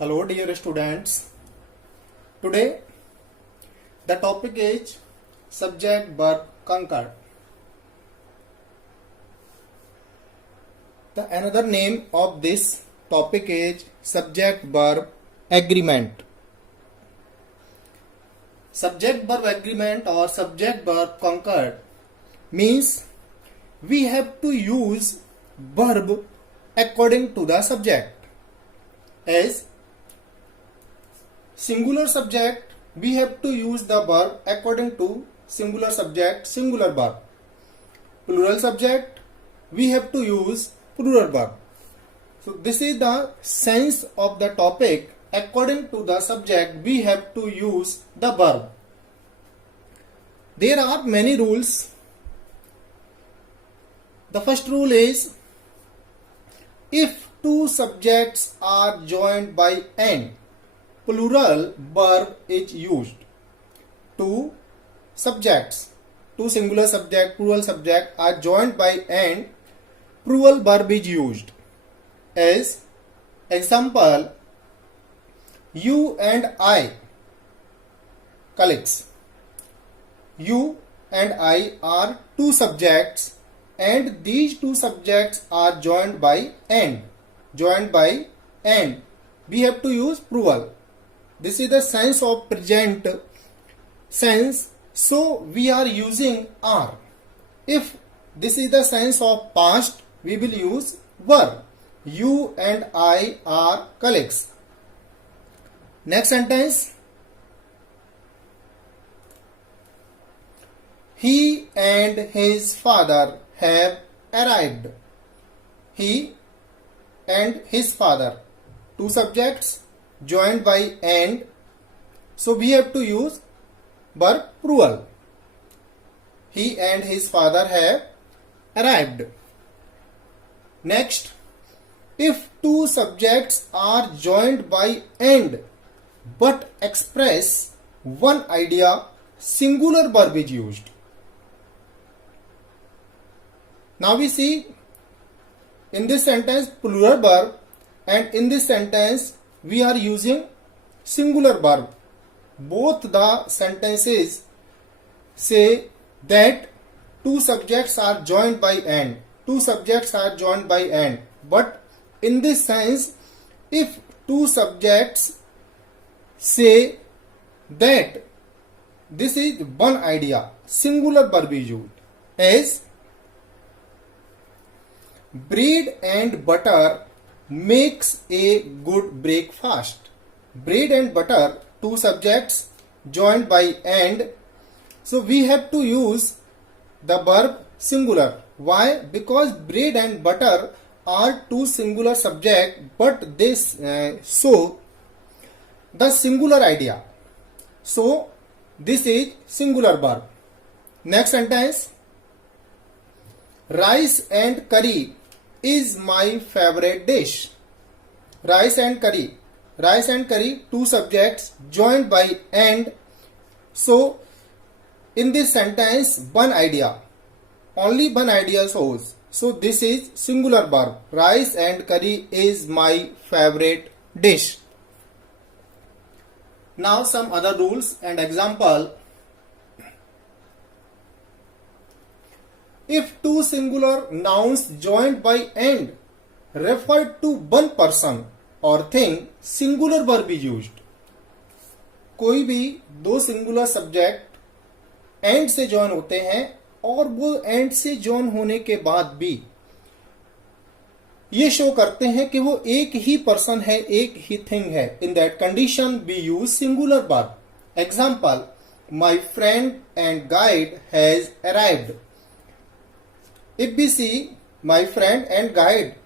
Hello dear students. Today the topic is subject verb concord. The another name of this topic is subject verb agreement. Subject verb agreement or subject verb concord means we have to use verb according to the subject. As singular subject, we have to use the verb according to singular subject, singular verb. Plural subject, we have to use plural verb. So this is the sense of the topic. According to the subject, we have to use the verb. There are many rules. The first rule is, if two subjects are joined by and, plural verb is used. Two subjects, two singular subject, plural subject are joined by and, plural verb is used. As example, you and I, colleagues. You and I are two subjects and these two subjects are joined by and. Joined by and. We have to use plural. This is the sense of present sense. So we are using are. If this is the sense of past, we will use were. You and I are colleagues. Next sentence. He and his father have arrived. He and his father. Two subjects joined by and. So we have to use verb plural. He and his father have arrived. Next, if two subjects are joined by and but express one idea, singular verb is used. Now we see in this sentence plural verb and in this sentence we are using singular verb. Both the sentences say that two subjects are joined by and. Two subjects are joined by and. But in this sense, if two subjects say that this is one idea, singular verb is used. As bread and butter makes a good breakfast. Bread and butter, two subjects joined by and. So we have to use the verb singular. Why? Because bread and butter are two singular subjects but they show the singular idea. So this is singular verb. Next sentence. Rice and curry is my favorite dish. Rice and curry. Rice and curry, two subjects joined by and. So in this sentence, one idea. Only one idea shows. So this is singular verb. Rice and curry is my favorite dish. Now some other rules and example. If two singular nouns joined by and refer to one person or thing, singular verb is used. कोई भी दो singular subject and से join होते हैं और वो and से join होने के बाद भी ये शो करते हैं कि वो एक ही पर्सन है, एक ही थिंग है. In that condition we use singular verb. Example, my friend and guide has arrived. If we see my friend and guide,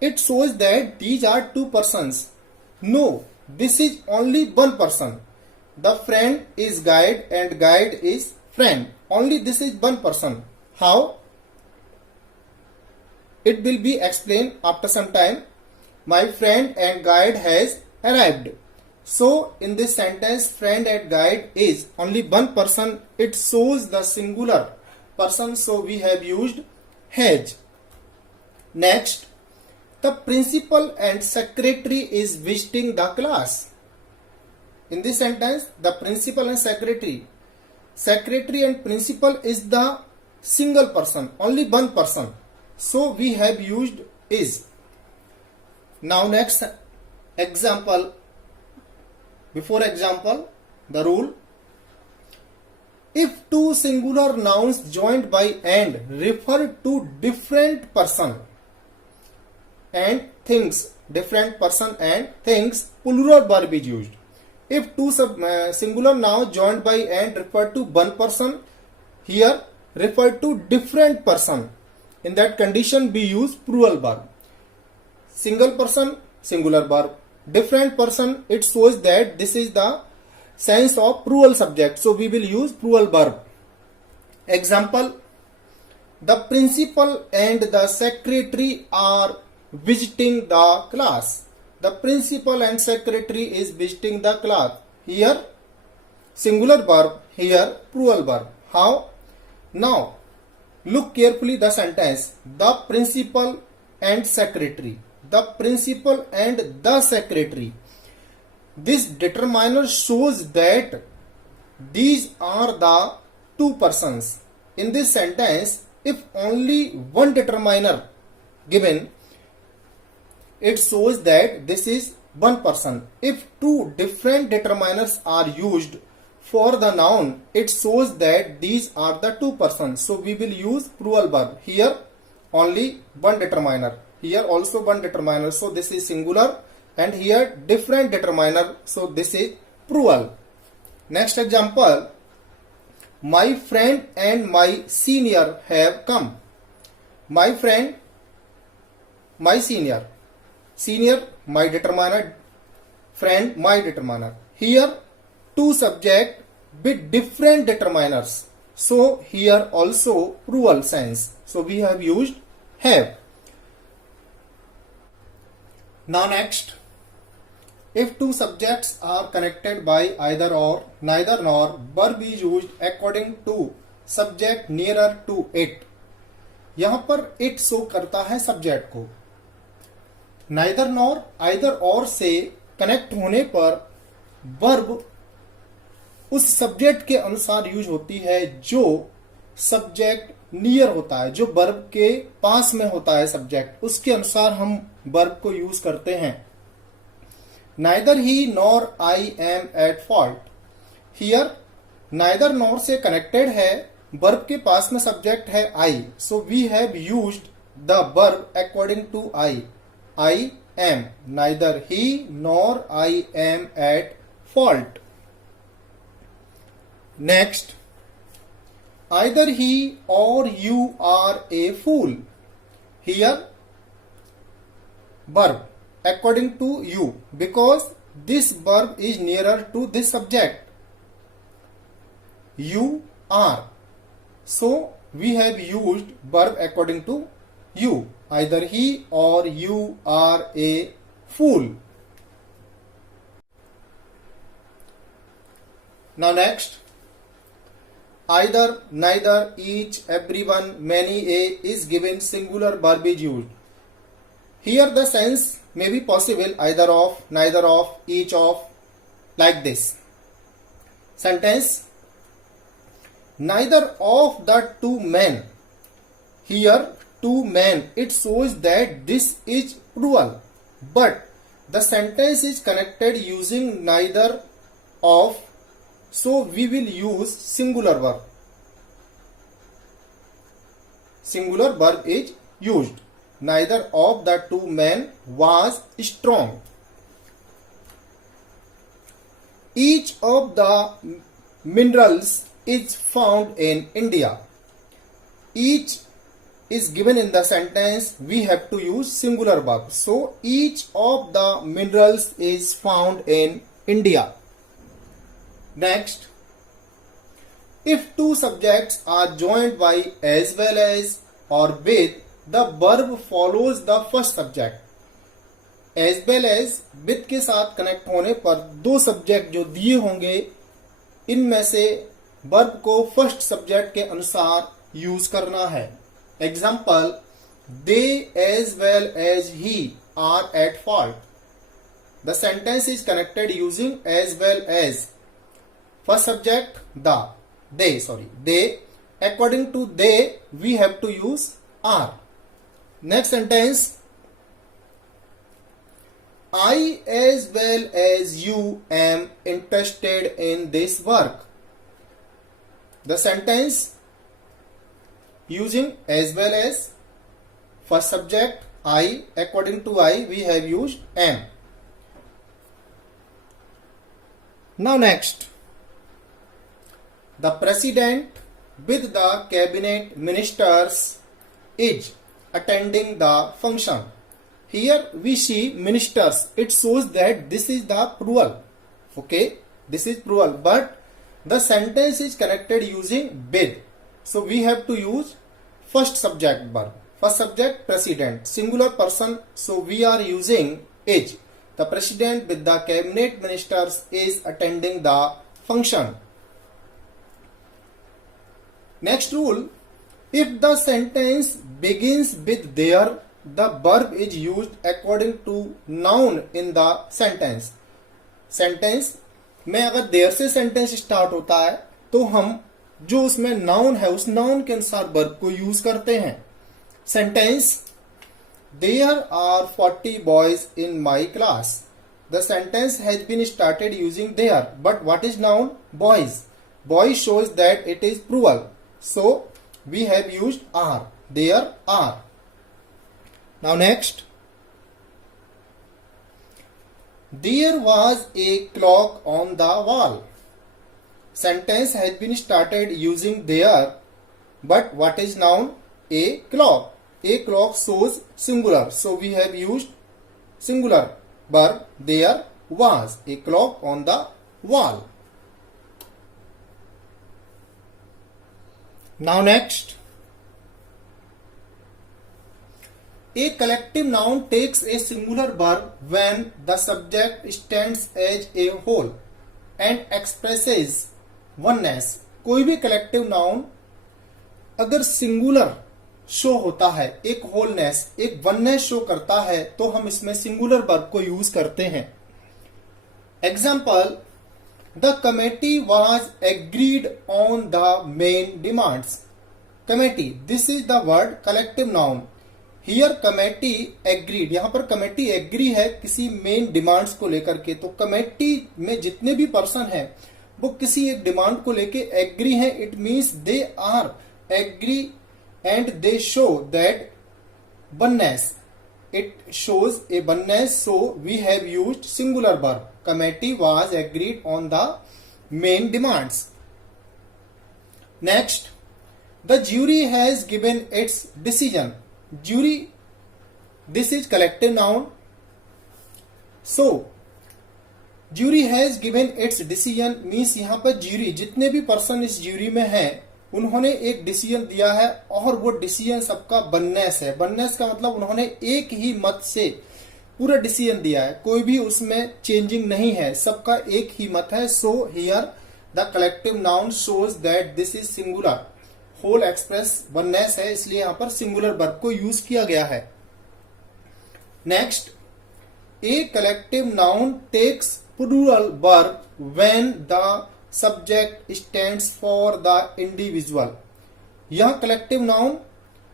it shows that these are two persons. No, this is only one person. The friend is guide and guide is friend. Only this is one person. How? It will be explained after some time. My friend and guide has arrived. So in this sentence, friend and guide is only one person. It shows the singular person, so we have used has. Next, The principal and secretary is visiting the class. In this sentence, the principal and secretary and principal is the single person, only one person. So we have used is. Now next example. Before example, the rule. If two singular nouns joined by and refer to different person and things, plural verb is used. If two singular nouns joined by and refer to one person, here refer to different person. In that condition, we use plural verb. Single person, singular verb. Different person, it shows that this is the sense of plural subject. So we will use plural verb. Example, the principal and the secretary are visiting the class. The principal and secretary is visiting the class. Here singular verb, here plural verb. How? Now look carefully the sentence. The principal and secretary. The principal and the secretary. This determiner shows that these are the two persons. In this sentence, if only one determiner given, it shows that this is one person. If two different determiners are used for the noun, it shows that these are the two persons. So we will use plural verb. Here only one determiner. Here also one determiner. So this is singular. And here different determiner. So this is plural. Next example. My friend and my senior have come. My friend, my senior. Senior, my determiner. Friend, my determiner. Here two subject with different determiners. So here also plural sense. So we have used have. Now next. If two subjects are connected by either or, neither nor, verb is used according to subject nearer to it. यहाँ पर it show करता है subject को. neither nor, either or से connect होने पर verb उस subject के अनुसार यूज होती है जो सब्जेक्ट नियर होता है, जो वर्ब के पास में होता है सब्जेक्ट, उसके अनुसार हम वर्ब को यूज करते हैं. neither he nor I am at fault. Here neither nor से कनेक्टेड है, वर्ब के पास में सब्जेक्ट है I. So we have used the verb according to I. I am. Neither he nor I am at fault. Next. Either he or you are a fool. Here verb according to you, because this verb is nearer to this subject. You are. So we have used verb according to you. Either he or you are a fool. Now next. Either, neither, each, everyone, many, a is given, singular verb is used. Here the sense may be possible either of, neither of, each of, like this. Sentence. Neither of the two men. Here two men. It shows that this is plural. But the sentence is connected using neither of. So we will use singular verb. Singular verb is used. Neither of the two men was strong. Each of the minerals is found in India. Each is given in the sentence. We have to use singular verb. So each of the minerals is found in India. Next, if two subjects are joined by as well as or with, the verb follows the first subject. As well as with के साथ connect होने पर दो subject जो दिए होंगे, इनमें से वर्ब को फर्स्ट सब्जेक्ट के अनुसार यूज करना है. Example, they as well as he are at fault. The sentence is connected using as well as. First subject they. According to they, we have to use are. Next sentence, I as well as you am interested in this work. The sentence using as well as. First subject I, according to I we have used am. Now next, the president with the cabinet ministers is attending the function. Here we see ministers. It shows that this is the plural. Okay, this is plural, but the sentence is connected using with. So we have to use first subject verb. First subject president, singular person. So we are using is. The president with the cabinet ministers is attending the function. Next rule, if the sentence begins with there, the verb is used according to noun in the sentence. Sentence में अगर देर से sentence start होता है तो हम जो उसमें noun है उस नाउन के अनुसार वर्ब को यूज करते हैं. Sentence There are 40 boys in my class. The sentence has been started using there, but what is noun? Boys. Boys shows that it is plural. So we have used are. There are. Now next. There was a clock on the wall. Sentence has been started using there, but what is noun? A clock. A clock shows singular, so we have used singular verb. There was a clock on the wall. Now next, a collective noun takes a singular verb when the subject stands as a whole and expresses oneness. कोई भी collective noun अगर singular show होता है, एक wholeness, एक oneness show करता है, तो हम इसमें सिंगुलर वर्ब को यूज करते हैं. Example, the committee was agreed on the main demands. Committee, this is the word collective noun. Here committee agreed, यहां पर कमेटी एग्री है किसी मेन डिमांड्स को लेकर के. तो कमेटी में जितने भी पर्सन हैं वो किसी एक डिमांड को लेके एग्री हैं. It means they are agree and they show that oneness. It shows a oneness, so we have used singular verb. Committee was agreed on the main demands. Next, the jury has given its decision. Jury, this is collective noun. So jury has given its decision means यहाँ पर jury, जितने भी person इस jury में हैं उन्होंने एक decision दिया है और वो डिसीजन सबका वननेस है. वननेस का मतलब उन्होंने एक ही मत से पूरा डिसीजन दिया है, कोई भी उसमें चेंजिंग नहीं है, सबका एक ही मत है. So here the collective noun shows that this is singular. Whole express oneness है, इसलिए यहां पर सिंगुलर वर्ब को यूज किया गया है. Next, a collective noun takes plural verb when the subject stands for the individual. यह कलेक्टिव नाउन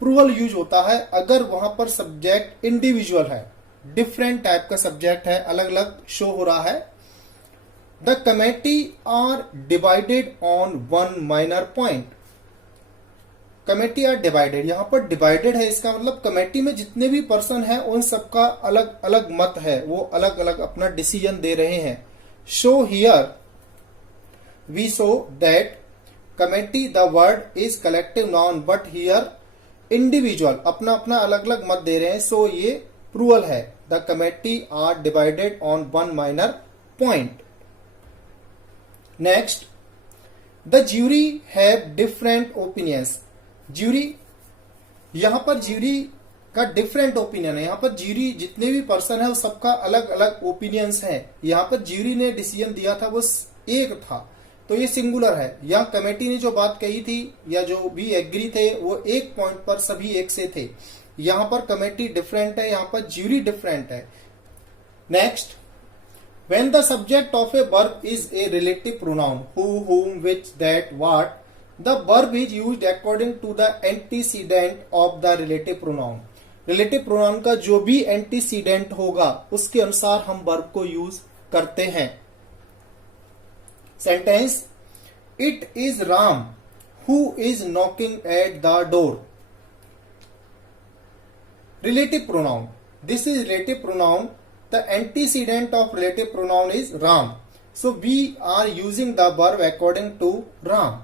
प्लूरल यूज होता है अगर वहां पर सब्जेक्ट इंडिविजुअल है, डिफरेंट टाइप का सब्जेक्ट है, अलग अलग शो हो रहा है. The committee are divided on one minor point. Committee are divided, यहां पर डिवाइडेड है, इसका मतलब कमेटी में जितने भी पर्सन हैं उन सबका अलग अलग मत है, वो अलग अलग अपना डिसीजन दे रहे हैं. Show here we show that committee, the word is collective noun, but here individual अपना अपना अलग अलग मत दे रहे हैं, so ये plural है. The committee are divided on one minor point. Next, the jury have different opinions. Jury, यहाँ पर jury का different opinion है. यहाँ पर jury जितने भी person है वो सबका अलग अलग opinions है. यहाँ पर jury ने decision दिया था वो एक था, तो ये सिंगुलर है. या कमेटी ने जो बात कही थी या जो भी एग्री थे वो एक पॉइंट पर सभी एक से थे. यहां पर कमेटी डिफरेंट है, यहां पर ज्यूरी डिफरेंट है. Next, when the subject of a verb is a relative pronoun, who, whom, which, that, what, the verb is used according to the antecedent of the relative pronoun. relative pronoun का जो भी antecedent होगा उसके अनुसार हम verb को use करते हैं. Sentence, it is Ram who is knocking at the door. Relative pronoun. This is relative pronoun. The antecedent of relative pronoun is Ram. So we are using the verb according to Ram.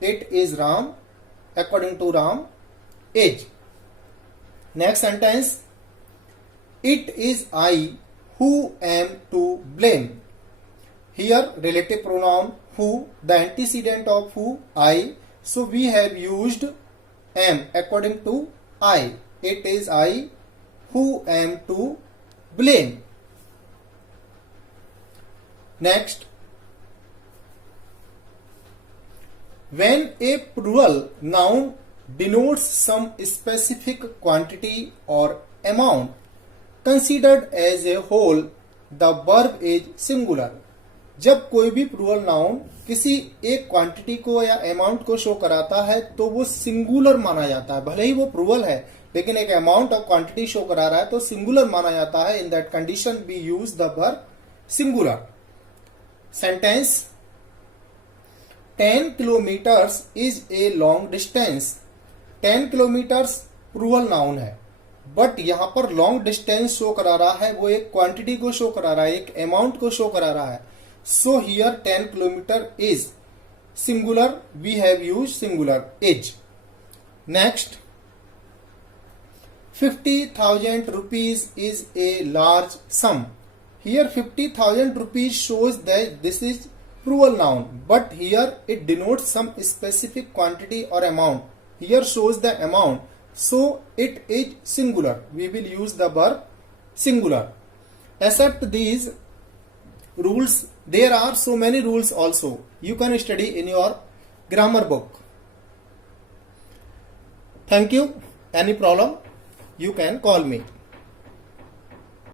It is Ram. According to Ram, is. Next sentence. It is I who am to blame. Here relative pronoun who, the antecedent of who, I. So we have used am according to I. It is I who am to blame. Next, when a plural noun denotes some specific quantity or amount considered as a whole, the verb is singular. जब कोई भी plural noun किसी एक quantity को या amount को show कराता है तो वो सिंगुलर माना जाता है. भले ही वो प्लूरल है लेकिन एक अमाउंट ऑफ क्वांटिटी शो करा रहा है तो सिंगुलर माना जाता है. In that condition we use the verb singular. Sentence, 10 kilometres is a long distance. 10 kilometres plural noun है बट यहां पर लॉन्ग डिस्टेंस शो करा रहा है, वो एक क्वांटिटी को शो करा रहा है, एक अमाउंट को शो करा रहा है. So here 10 kilometer is singular. We have used singular is. Next, 50,000 rupees is a large sum. Here 50,000 rupees shows that this is plural noun, but here it denotes some specific quantity or amount. Here shows the amount, so it is singular. We will use the verb singular. Except these rules, there are so many rules also. You can study in your grammar book. Thank you. Any problem, you can call me.